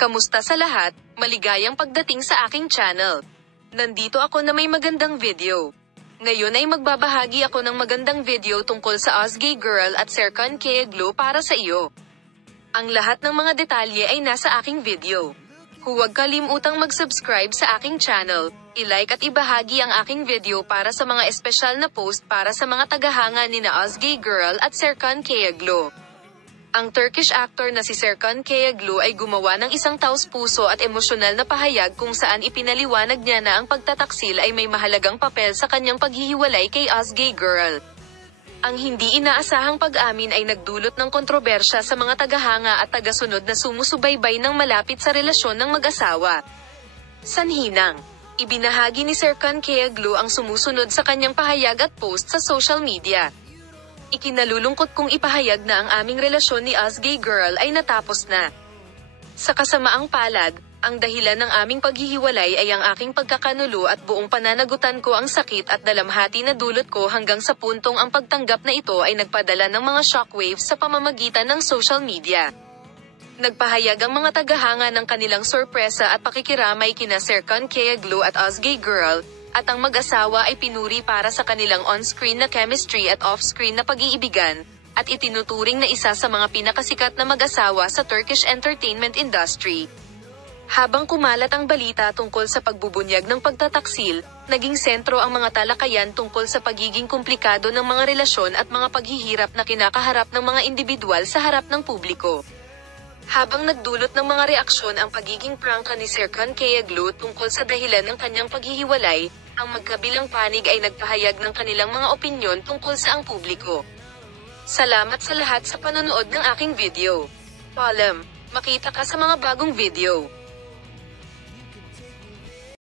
Kamusta sa lahat? Maligayang pagdating sa aking channel. Nandito ako na may magandang video. Ngayon ay magbabahagi ako ng magandang video tungkol sa Ozgay Girl at Serkan Kayaglo para sa iyo. Ang lahat ng mga detalye ay nasa aking video. Huwag kalimutang mag-subscribe sa aking channel, i-like at ibahagi ang aking video para sa mga espesyal na post para sa mga tagahanga ni na Ozgay Girl at Serkan Kayaglo. Ang Turkish actor na si Serkan Kayaglo ay gumawa ng isang taos-puso at emosyonal na pahayag kung saan ipinaliwanag niya na ang pagtataksil ay may mahalagang papel sa kanyang paghihiwalay kay Ozgay Girl. Ang hindi inaasahang pag-amin ay nagdulot ng kontrobersya sa mga tagahanga at tagasunod na sumusubaybay ng malapit sa relasyon ng mag-asawa. Sanhinang, ibinahagi ni Serkan Kayaglo ang sumusunod sa kanyang pahayag at post sa social media. Ikinalulungkot kong ipahayag na ang aming relasyon ni Ozgay Girl ay natapos na. Sa kasamaang palad, ang dahilan ng aming paghihiwalay ay ang aking pagkakanulo at buong pananagutan ko ang sakit at dalamhati na dulot ko hanggang sa puntong ang pagtanggap na ito ay nagpadala ng mga shockwaves sa pamamagitan ng social media. Nagpahayag ang mga tagahanga ng kanilang sorpresa at pakikiramay kina Serkan Kayaglo at Ozgay Girl, at ang mag-asawa ay pinuri para sa kanilang on-screen na chemistry at off-screen na pag-iibigan, at itinuturing na isa sa mga pinakasikat na mag-asawa sa Turkish entertainment industry. Habang kumalat ang balita tungkol sa pagbubunyag ng pagtataksil, naging sentro ang mga talakayan tungkol sa pagiging komplikado ng mga relasyon at mga paghihirap na kinakaharap ng mga individual sa harap ng publiko. Habang nagdulot ng mga reaksyon ang pagiging prangka ni Serkan Kayaglo tungkol sa dahilan ng kanyang paghihiwalay, ang magkabilang panig ay nagpahayag ng kanilang mga opinyon tungkol sa ang publiko. Salamat sa lahat sa panonood ng aking video. Paalam, makita ka sa mga bagong video.